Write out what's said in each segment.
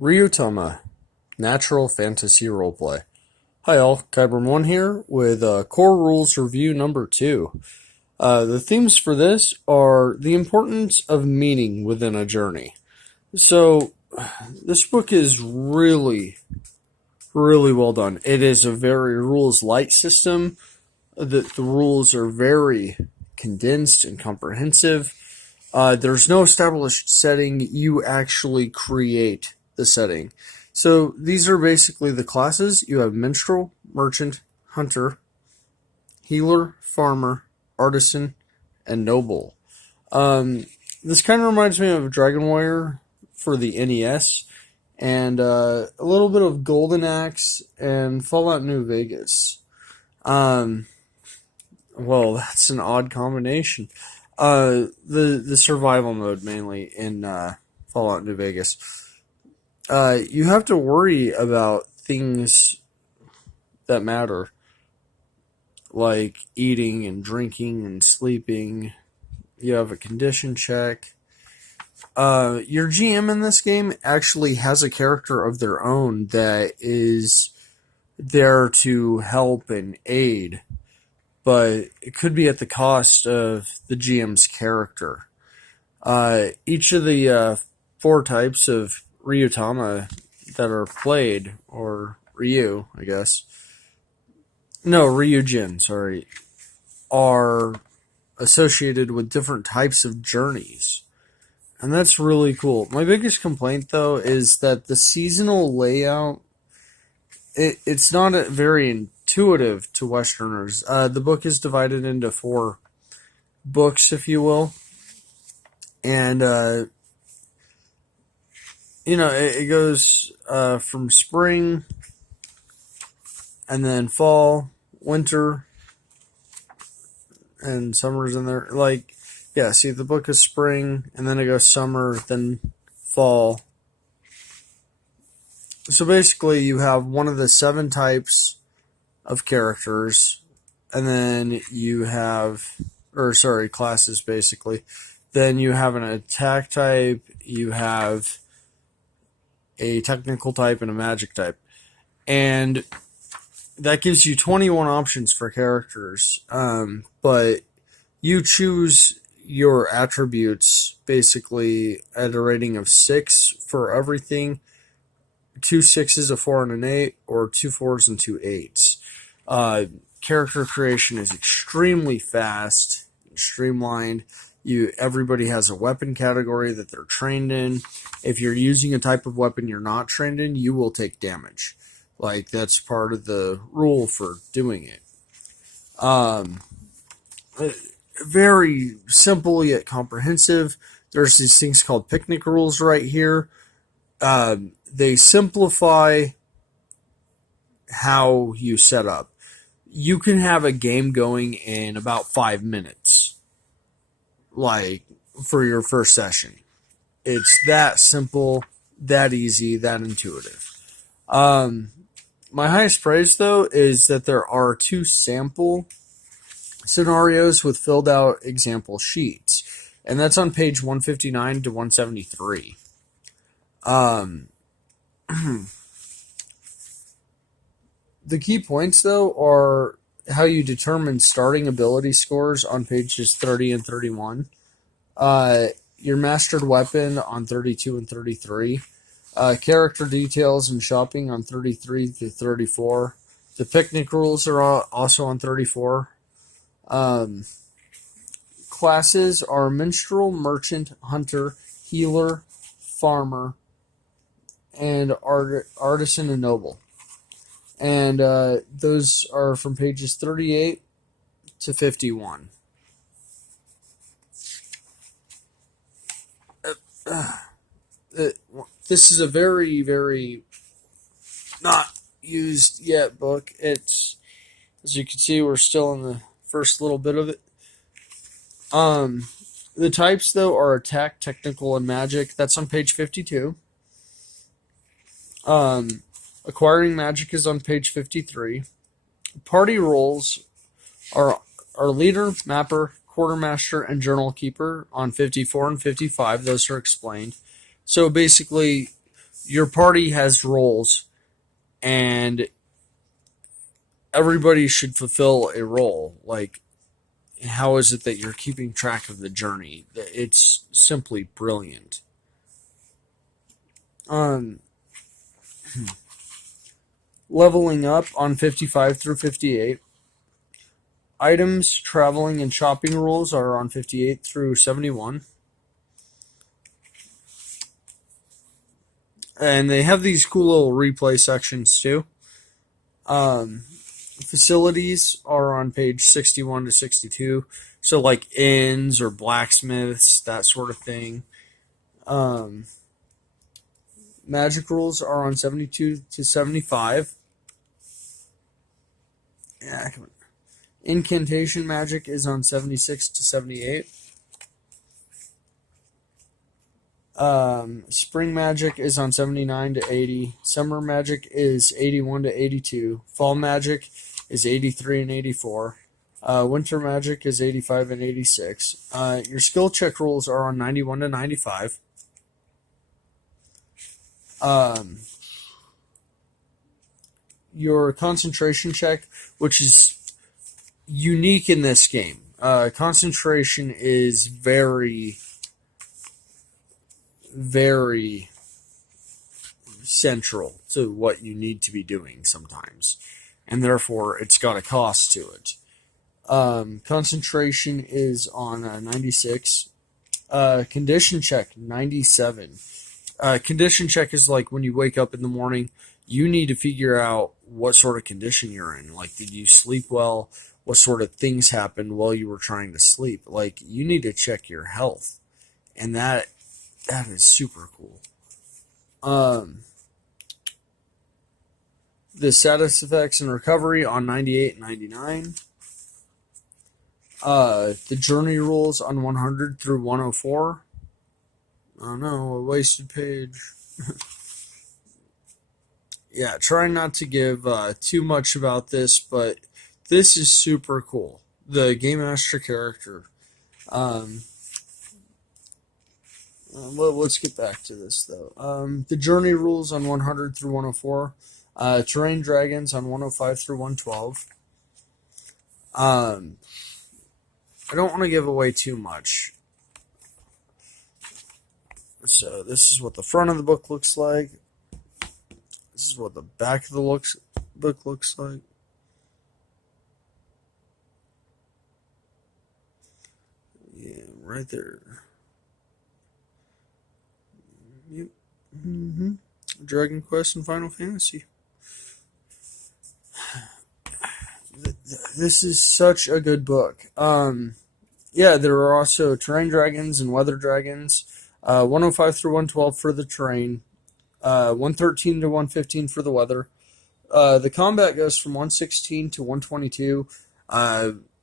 Ryuutama, Natural Fantasy Roleplay. Hi all, Kyburn1 here with Core Rules Review number 2. The themes for this are the importance of meaning within a journey. So, this book is really well done. It is a very rules-light system. The rules are very condensed and comprehensive. There's no established setting. You actually create the setting. So these are basically the classes. You have minstrel, merchant, hunter, healer, farmer, artisan, and noble. This kind of reminds me of Dragon Warrior for the NES, and a little bit of Golden Axe and Fallout New Vegas. Well, that's an odd combination. The survival mode mainly in Fallout New Vegas. You have to worry about things that matter, like eating and drinking and sleeping. You have a condition check. Your GM in this game actually has a character of their own that is there to help and aid, but it could be at the cost of the GM's character. Each of the 4 types of Ryuutama that are played, or Ryu, I guess. No, Ryujin, sorry, are associated with different types of journeys. And that's really cool. My biggest complaint, though, is that the seasonal layout, it's not very intuitive to Westerners. The book is divided into 4 books, if you will. And, it goes from spring, and then fall, winter, and summer's in there. See, the book is spring, and then it goes summer, then fall. So basically, you have one of the 7 types of characters, and then you have, classes basically. Then you have an attack type, you have a technical type, and a magic type. And that gives you 21 options for characters. But you choose your attributes basically at a rating of 6 for everything. 2 6s, a 4, and an 8, or 2 4s and 2 8s. Character creation is extremely fast and streamlined. Everybody has a weapon category that they're trained in. If you're using a type of weapon you're not trained in, you will take damage. That's part of the rule for doing it. Very simple yet comprehensive. There's these things called picnic rules right here. They simplify how you set up. You can have a game going in about 5 minutes, for your first session. It's that simple, that easy, that intuitive. My highest praise, though, is that there are 2 sample scenarios with filled out example sheets, and that's on page 159 to 173. The key points, though, are how you determine starting ability scores on pages 30 and 31. Your mastered weapon on 32 and 33. Character details and shopping on 33 to 34. The picnic rules are also on 34. Classes are minstrel, merchant, hunter, healer, farmer, and artisan and noble. And those are from pages 38 to 51. This is a very, very not used yet book. It's, as you can see, we're still in the first little bit of it. The types, though, are attack, technical, and magic. That's on page 52. Acquiring magic is on page 53. Party roles are leader, mapper, quartermaster, and journal keeper on 54 and 55. Those are explained. So basically, your party has roles, and everybody should fulfill a role. Like, how is it that you're keeping track of the journey? It's simply brilliant. Um, Leveling up on 55 through 58. Items, traveling, and shopping rules are on 58 through 71. And they have these cool little replay sections too. Um, Facilities are on page 61 to 62. So, like inns or blacksmiths, that sort of thing. Um, Magic rules are on 72 to 75. Yeah, come on. Incantation magic is on 76 to 78. Spring magic is on 79 to 80. Summer magic is 81 to 82. Fall magic is 83 and 84. Winter magic is 85 and 86. Your skill check rules are on 91 to 95. Your concentration check, which is unique in this game. Concentration is very, very central to what you need to be doing sometimes, and therefore it's got a cost to it. Concentration is on 96. Condition check 97. Condition check is like when you wake up in the morning, you need to figure out what sort of condition you're in. Like, did you sleep well? What sort of things happened while you were trying to sleep? Like, you need to check your health, and that is super cool. The status effects and recovery on 98 and 99. The journey rules on 100 through 104. Oh no, a wasted page. Yeah, trying not to give too much about this, but this is super cool. The Game Master character. Let's get back to this, though. The journey rules on 100 through 104. Terrain dragons on 105 through 112. I don't want to give away too much. So this is what the front of the book looks like. This is what the back of the book looks like. Yeah, right there. Yep. Dragon Quest and Final Fantasy. This is such a good book. Yeah, there are also terrain dragons and weather dragons. 105 through 112 for the terrain. 113 to 115 for the weather. The combat goes from 116 to 122,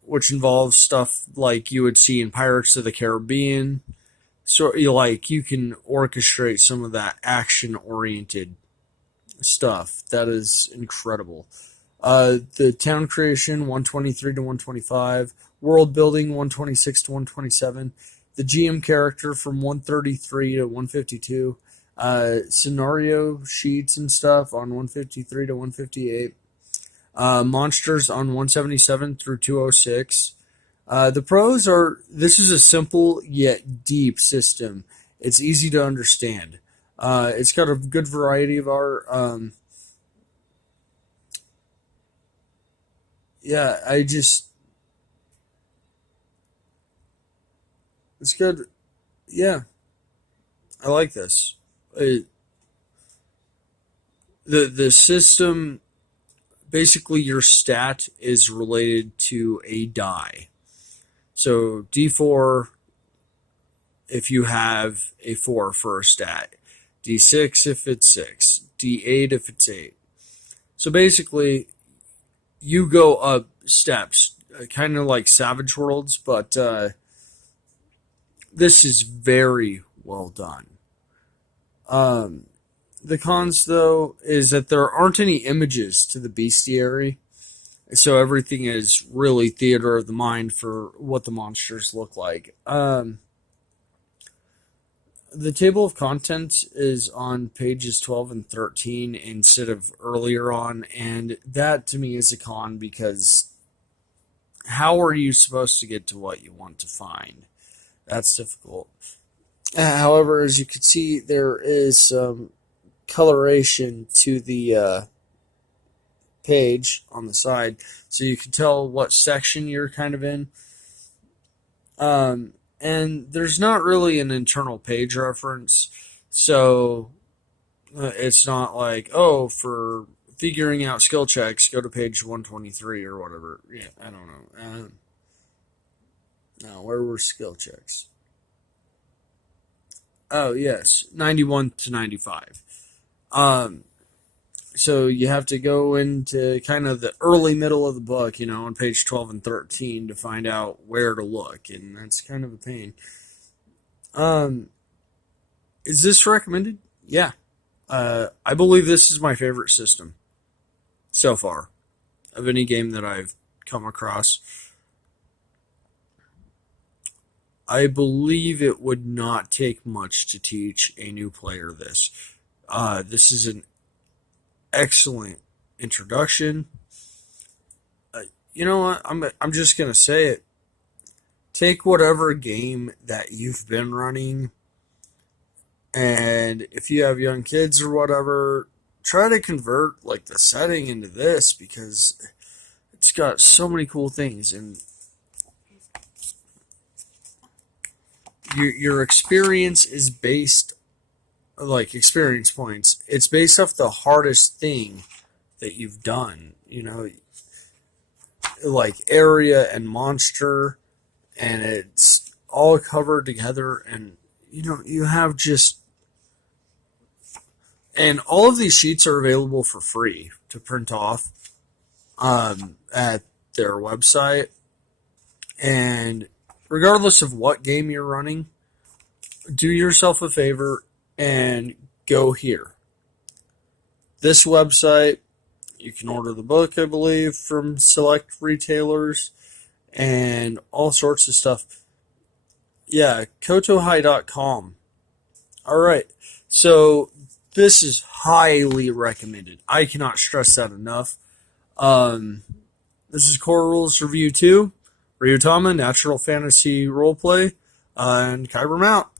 which involves stuff like you would see in Pirates of the Caribbean. So you can orchestrate some of that action-oriented stuff. That is incredible. The town creation 123 to 125, world building 126 to 127, the GM character from 133 to 152, scenario sheets and stuff on 153 to 158, monsters on 177 through 206. The pros are, this is a simple yet deep system. It's easy to understand. It's got a good variety of art. Yeah, it's good. Yeah, I like this. The system, basically your stat is related to a die. So D4 if you have a 4 for a stat, D6 if it's 6, D8 if it's 8. So basically, you go up steps, kind of like Savage Worlds, but this is very well done. The cons, though, is that there aren't any images to the bestiary, so everything is really theater of the mind for what the monsters look like. The table of contents is on pages 12 and 13 instead of earlier on, and that to me is a con because how are you supposed to get to what you want to find? That's difficult. However, as you can see, there is some coloration to the page on the side, so you can tell what section you're kind of in. And there's not really an internal page reference, so it's not like, oh, for figuring out skill checks, go to page 123 or whatever. Yeah, I don't know. Now, where were skill checks? Oh, yes, 91 to 95. Um, so you have to go into kind of the early middle of the book, on page 12 and 13 to find out where to look, and that's kind of a pain. Um, is this recommended? Yeah. I believe this is my favorite system so far of any game that I've come across. I believe it would not take much to teach a new player this. This is an excellent introduction. You know what? I'm just gonna say it. Take whatever game that you've been running, and if you have young kids or whatever, try to convert like the setting into this because it's got so many cool things, and your experience is based like experience points. It's based off the hardest thing that you've done. Like area and monster, and it's all covered together, and you have just, and all of these sheets are available for free to print off at their website. And regardless of what game you're running, do yourself a favor and go here. This website, you can order the book, I believe, from select retailers and all sorts of stuff. Yeah, kotohai.com. All right. So this is highly recommended. I cannot stress that enough. This is Core Rules Review 2, Ryuutama, Natural Fantasy Roleplay, and Kyber out.